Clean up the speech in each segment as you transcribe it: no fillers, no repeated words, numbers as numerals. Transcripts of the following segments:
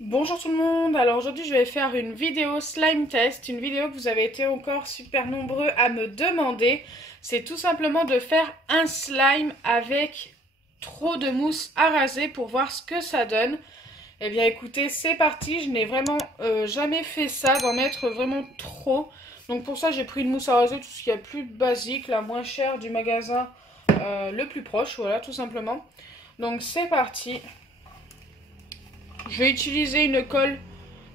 Bonjour tout le monde, alors aujourd'hui je vais faire une vidéo slime test, une vidéo que vous avez été encore super nombreux à me demander. C'est tout simplement de faire un slime avec trop de mousse à raser pour voir ce que ça donne. Eh bien écoutez, c'est parti, je n'ai vraiment jamais fait ça, d'en mettre vraiment trop. Donc pour ça j'ai pris une mousse à raser, tout ce qu'il y a plus basique, la moins chère du magasin le plus proche, voilà tout simplement. Donc c'est parti. Je vais utiliser une colle.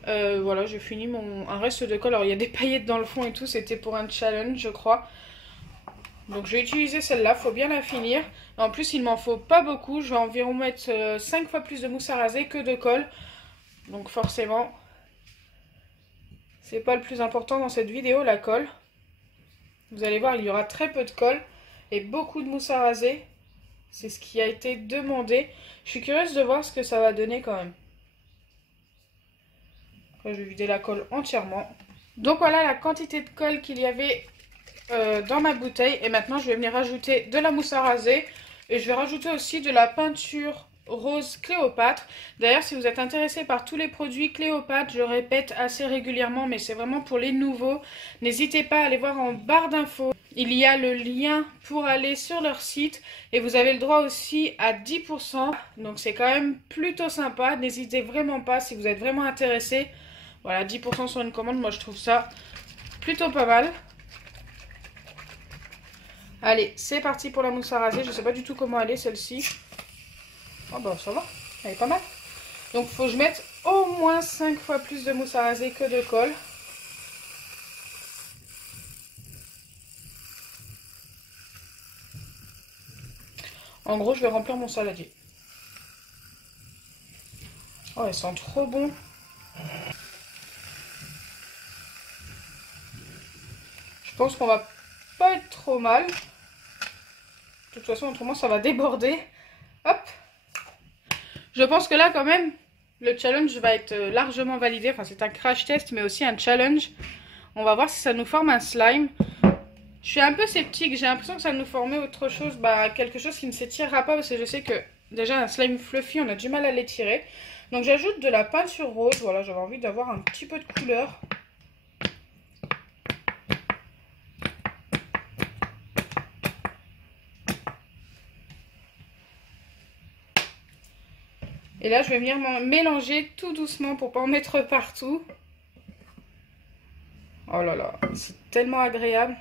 Voilà, j'ai fini un reste de colle. Alors, il y a des paillettes dans le fond et tout. C'était pour un challenge, je crois. Donc, je vais utiliser celle-là. Faut bien la finir. Et en plus, il m'en faut pas beaucoup. Je vais environ mettre 5 fois plus de mousse à raser que de colle. Donc, forcément, c'est pas le plus important dans cette vidéo, la colle. Vous allez voir, il y aura très peu de colle et beaucoup de mousse à raser. C'est ce qui a été demandé. Je suis curieuse de voir ce que ça va donner quand même. Après, je vais vider la colle entièrement. Donc voilà la quantité de colle qu'il y avait dans ma bouteille. Et maintenant, je vais venir rajouter de la mousse à raser. Et je vais rajouter aussi de la peinture rose Cléopâtre. D'ailleurs, si vous êtes intéressé par tous les produits Cléopâtre, je répète assez régulièrement, mais c'est vraiment pour les nouveaux. N'hésitez pas à aller voir en barre d'infos. Il y a le lien pour aller sur leur site. Et vous avez le droit aussi à 10%. Donc c'est quand même plutôt sympa. N'hésitez vraiment pas si vous êtes vraiment intéressé. Voilà, 10% sur une commande, moi je trouve ça plutôt pas mal. Allez, c'est parti pour la mousse à raser. Je sais pas du tout comment elle est celle-ci. Oh bah ça va, elle est pas mal. Donc faut que je mette au moins 5 fois plus de mousse à raser que de colle. En gros, je vais remplir mon saladier. Oh, elle sent trop bon. Je pense qu'on va pas être trop mal. De toute façon, autrement, ça va déborder. Hop. Je pense que là, quand même, le challenge va être largement validé. Enfin, c'est un crash test, mais aussi un challenge. On va voir si ça nous forme un slime. Je suis un peu sceptique. J'ai l'impression que ça nous formait autre chose. Bah, quelque chose qui ne s'étirera pas. Parce que je sais que déjà, un slime fluffy, on a du mal à l'étirer. Donc, j'ajoute de la peinture rose. Voilà, j'avais envie d'avoir un petit peu de couleur. Et là, je vais venir mélanger tout doucement pour pas en mettre partout. Oh là là, c'est tellement agréable.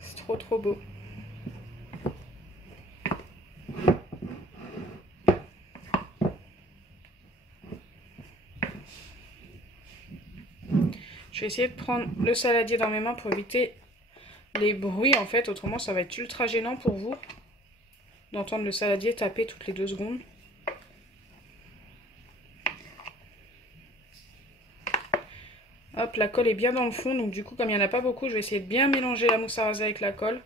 C'est trop trop beau. Je vais essayer de prendre le saladier dans mes mains pour éviter les bruits en fait. Autrement, ça va être ultra gênant pour vous d'entendre le saladier taper toutes les 2 secondes. Hop, la colle est bien dans le fond, donc du coup, comme il n'y en a pas beaucoup, je vais essayer de bien mélanger la mousse à raser avec la colle.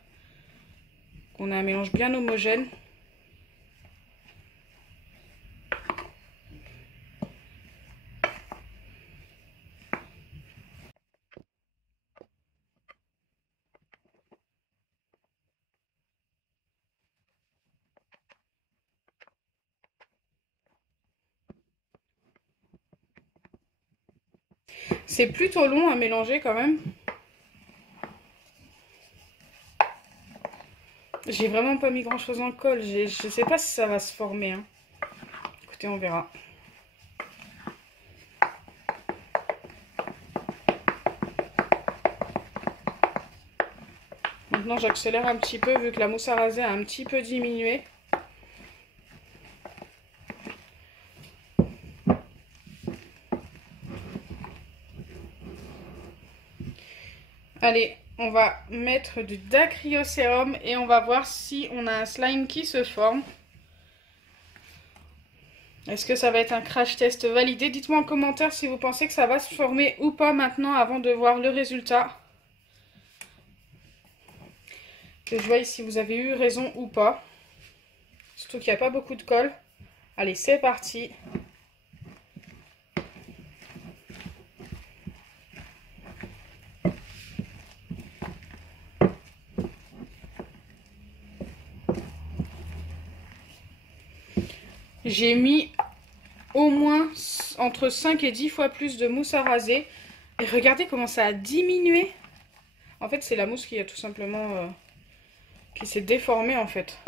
Qu'on a un mélange bien homogène. C'est plutôt long à mélanger quand même. J'ai vraiment pas mis grand chose en colle. Je sais pas si ça va se former. Hein. Écoutez, on verra. Maintenant, j'accélère un petit peu vu que la mousse à raser a un petit peu diminué. Allez, on va mettre du dacryocérum et on va voir si on a un slime qui se forme. Est-ce que ça va être un crash test validé? Dites-moi en commentaire si vous pensez que ça va se former ou pas maintenant avant de voir le résultat. Que je voie si vous avez eu raison ou pas. Surtout qu'il n'y a pas beaucoup de colle. Allez, c'est parti. J'ai mis au moins entre 5 et 10 fois plus de mousse à raser. Et regardez comment ça a diminué. En fait, c'est la mousse qui a tout simplement... qui s'est déformée en fait.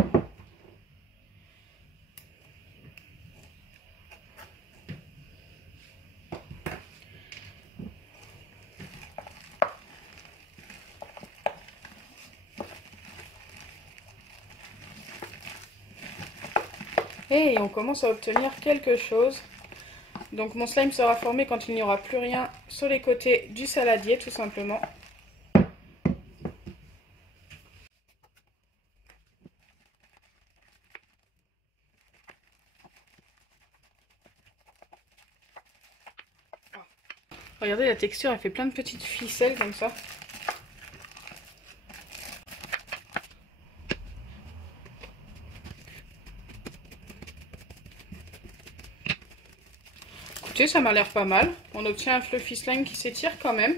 Et on commence à obtenir quelque chose. Donc mon slime sera formé quand il n'y aura plus rien sur les côtés du saladier, tout simplement. Regardez la texture, elle fait plein de petites ficelles comme ça. Écoutez, ça m'a l'air pas mal. On obtient un fluffy slime qui s'étire quand même.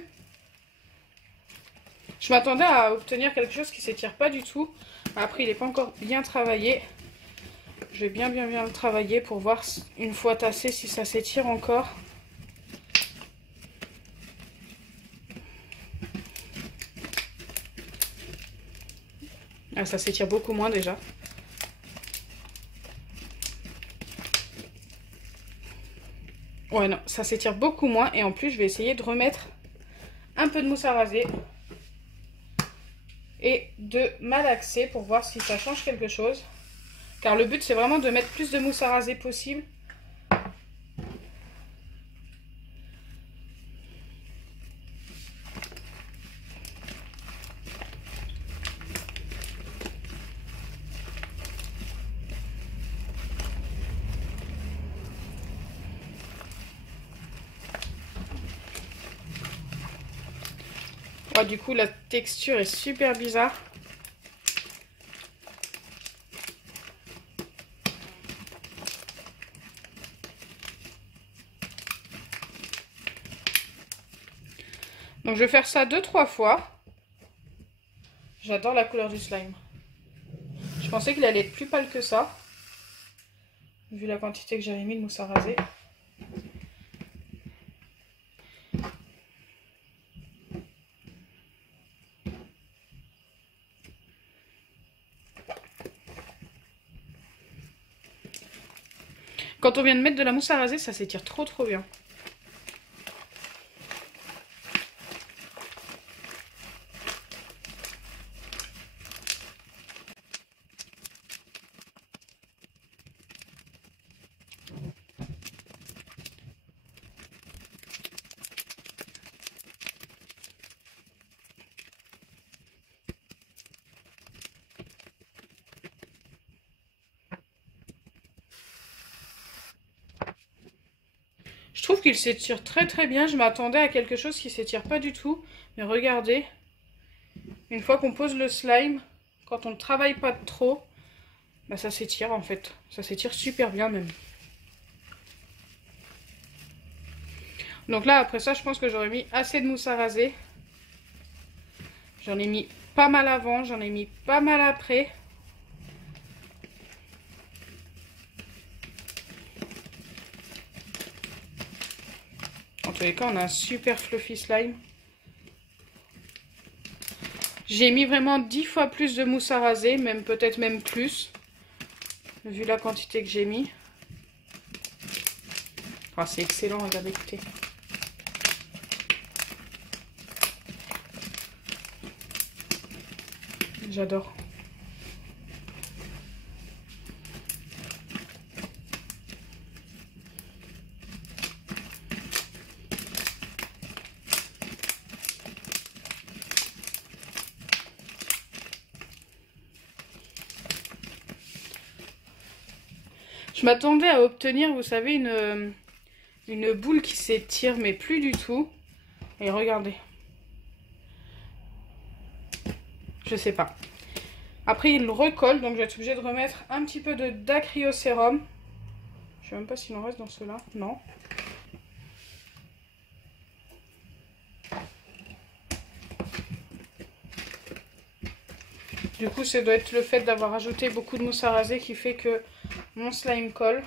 Je m'attendais à obtenir quelque chose qui s'étire pas du tout. Après, il n'est pas encore bien travaillé. Je vais bien le travailler pour voir une fois tassé si ça s'étire encore. Ah, ça s'étire beaucoup moins déjà. Ouais, non, ça s'étire beaucoup moins. Et en plus, je vais essayer de remettre un peu de mousse à raser et de malaxer pour voir si ça change quelque chose. Car le but, c'est vraiment de mettre plus de mousse à raser possible. Ouais, du coup, la texture est super bizarre. Donc, je vais faire ça 2-3 fois. J'adore la couleur du slime. Je pensais qu'il allait être plus pâle que ça, vu la quantité que j'avais mis de mousse à raser. Quand on vient de mettre de la mousse à raser, ça s'étire trop bien. Je trouve qu'il s'étire très bien. Je m'attendais à quelque chose qui s'étire pas du tout. Mais regardez, une fois qu'on pose le slime, quand on ne travaille pas trop, bah ça s'étire en fait. Ça s'étire super bien même. Donc là, après ça, je pense que j'aurais mis assez de mousse à raser. J'en ai mis pas mal avant, j'en ai mis pas mal après. En tous les cas, on a un super fluffy slime. J'ai mis vraiment 10 fois plus de mousse à raser, même peut-être même plus, vu la quantité que j'ai mis. Oh, c'est excellent, regardez, écoutez. J'adore. Je m'attendais à obtenir, vous savez, une boule qui s'étire, mais plus du tout. Et regardez. Je sais pas. Après, il recolle, donc je vais être obligée de remettre un petit peu d'acryocérum. Je sais même pas s'il en reste dans ceux-là. Non. Du coup, ça doit être le fait d'avoir ajouté beaucoup de mousse à raser qui fait que mon slime colle.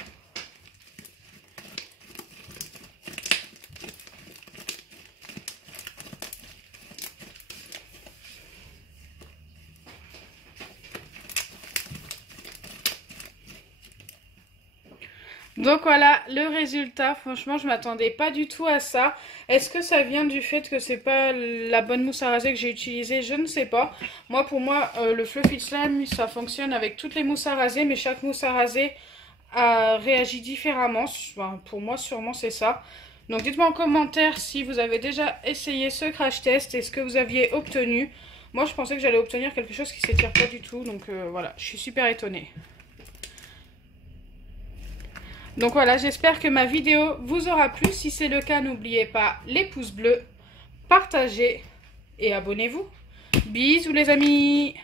Donc voilà le résultat. Franchement, je m'attendais pas du tout à ça. Est-ce que ça vient du fait que c'est pas la bonne mousse à raser que j'ai utilisée? Je ne sais pas. Pour moi, le Fluffy Slime, ça fonctionne avec toutes les mousses à raser, mais chaque mousse à raser réagit différemment. Enfin, pour moi, sûrement, c'est ça. Donc dites-moi en commentaire si vous avez déjà essayé ce crash test et ce que vous aviez obtenu. Moi, je pensais que j'allais obtenir quelque chose qui s'étire pas du tout. Donc voilà, je suis super étonnée. Donc voilà, j'espère que ma vidéo vous aura plu. Si c'est le cas, n'oubliez pas les pouces bleus, partagez et abonnez-vous. Bisous les amis!